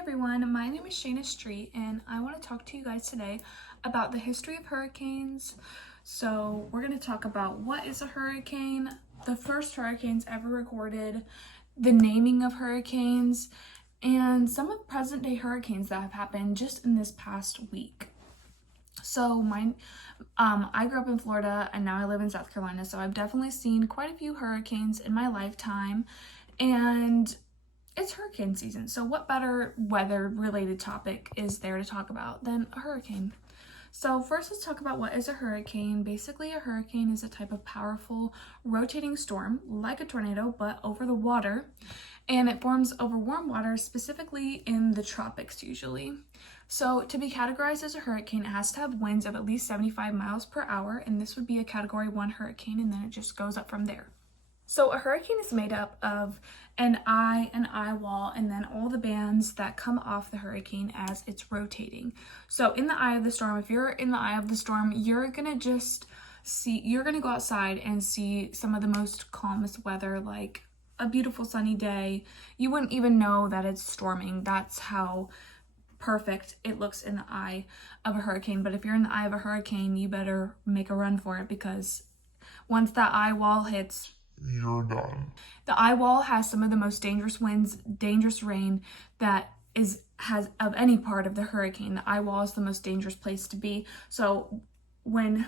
everyone, my name is Shayna Street and I want to talk to you guys today about the history of hurricanes. So we're going to talk about what is a hurricane, the first hurricanes ever recorded, the naming of hurricanes, and some of present day hurricanes that have happened just in this past week. So I grew up in Florida and now I live in South Carolina, so I've definitely seen quite a few hurricanes in my lifetime, and it's hurricane season, so what better weather-related topic is there to talk about than a hurricane? So first, let's talk about what is a hurricane. Basically, a hurricane is a type of powerful rotating storm, like a tornado, but over the water, and it forms over warm water, specifically in the tropics usually. So to be categorized as a hurricane, it has to have winds of at least 75 miles per hour, and this would be a Category 1 hurricane, and then it just goes up from there. So a hurricane is made up of an eye wall, and then all the bands that come off the hurricane as it's rotating. So in the eye of the storm, if you're in the eye of the storm, you're gonna go outside and see some of the most calmest weather, like a beautiful sunny day. You wouldn't even know that it's storming. That's how perfect it looks in the eye of a hurricane. But if you're in the eye of a hurricane, you better make a run for it, because once that eye wall hits, you're done. The eye wall has some of the most dangerous winds, dangerous rain that has of any part of the hurricane. The eye wall is the most dangerous place to be. So when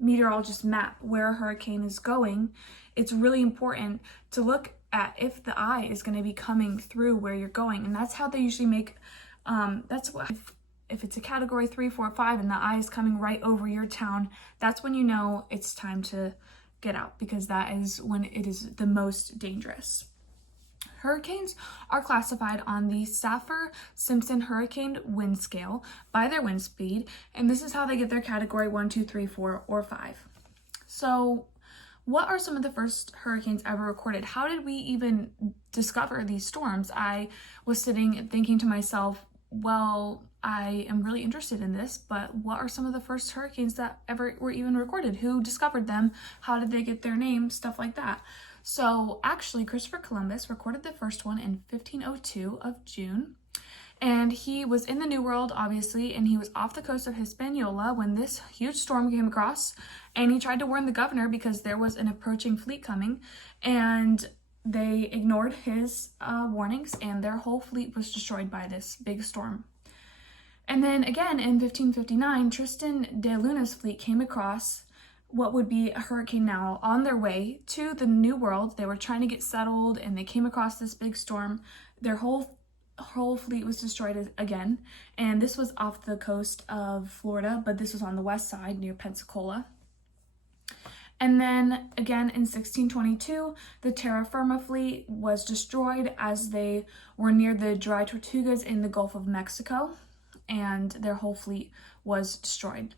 meteorologists map where a hurricane is going, it's really important to look at if the eye is going to be coming through where you're going, and that's how they usually make. If it's a Category 3, 4, 5, and the eye is coming right over your town, that's when you know it's time to get out, because that is when it is the most dangerous. Hurricanes are classified on the Saffir-Simpson hurricane wind scale by their wind speed, and this is how they get their Category 1, 2, 3, 4, or 5. So what are some of the first hurricanes ever recorded? How did we even discover these storms? I was sitting and thinking to myself, well, I am really interested in this, but what are some of the first hurricanes that ever were even recorded? Who discovered them? How did they get their name? Stuff like that. So actually, Christopher Columbus recorded the first one in 1502 of June. And he was in the New World, obviously, and he was off the coast of Hispaniola when this huge storm came across, and he tried to warn the governor because there was an approaching fleet coming, and they ignored his warnings, and their whole fleet was destroyed by this big storm. And then again in 1559, Tristan de Luna's fleet came across what would be a hurricane now on their way to the New World. They were trying to get settled, and they came across this big storm. Their whole fleet was destroyed again, and this was off the coast of Florida, but this was on the west side near Pensacola. And then again in 1622, the Terra Firma fleet was destroyed as they were near the Dry Tortugas in the Gulf of Mexico, and their whole fleet was destroyed.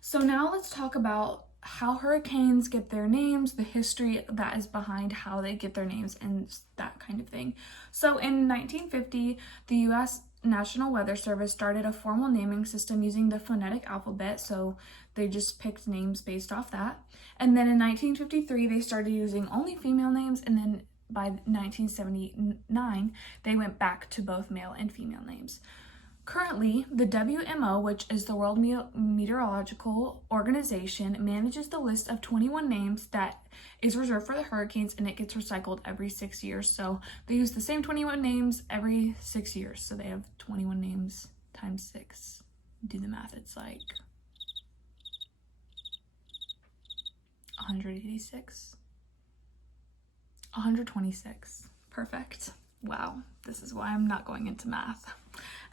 So now let's talk about how hurricanes get their names, the history that is behind how they get their names, and that kind of thing. So in 1950, the U.S. National Weather Service started a formal naming system using the phonetic alphabet, so they just picked names based off that. And then in 1953, they started using only female names, and then by 1979, they went back to both male and female names. Currently, the WMO, which is the World Meteorological Organization, manages the list of 21 names that is reserved for the hurricanes, and it gets recycled every 6 years. So they use the same 21 names every 6 years. So they have 21 names times 6. Do the math, it's like 186? 126. Perfect. Wow, this is why I'm not going into math.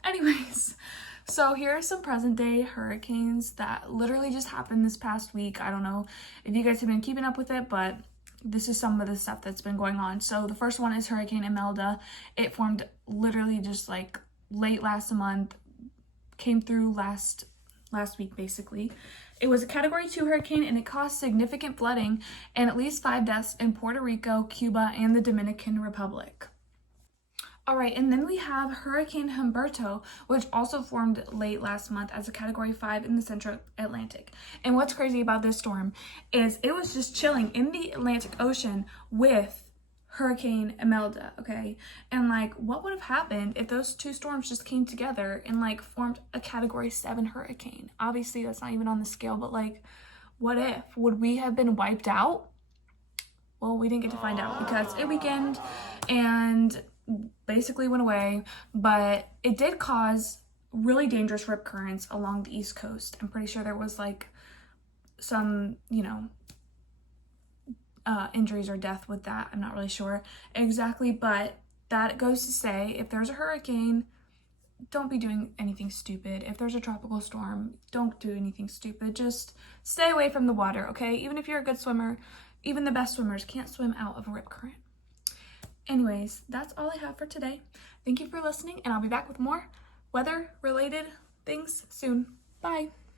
Anyways, so here are some present day hurricanes that literally just happened this past week. I don't know if you guys have been keeping up with it, but this is some of the stuff that's been going on. So the first one is Hurricane Imelda. It formed literally just like late last month, came through last week basically. It was a Category 2 hurricane, and it caused significant flooding and at least 5 deaths in Puerto Rico, Cuba, and the Dominican Republic. All right, and then we have Hurricane Humberto, which also formed late last month as a Category 5 in the Central Atlantic. And what's crazy about this storm is it was just chilling in the Atlantic Ocean with Hurricane Imelda, okay? And like, what would have happened if those two storms just came together and like formed a Category 7 hurricane? Obviously, that's not even on the scale, but like, what if? Would we have been wiped out? Well, we didn't get to find out because it weakened and basically went away, but it did cause really dangerous rip currents along the East Coast. I'm pretty sure there was like some, injuries or death with that. I'm not really sure exactly, but that goes to say if there's a hurricane, don't be doing anything stupid. If there's a tropical storm, don't do anything stupid. Just stay away from the water, okay? Even if you're a good swimmer, even the best swimmers can't swim out of a rip current. Anyways, that's all I have for today. Thank you for listening, and I'll be back with more weather-related things soon. Bye.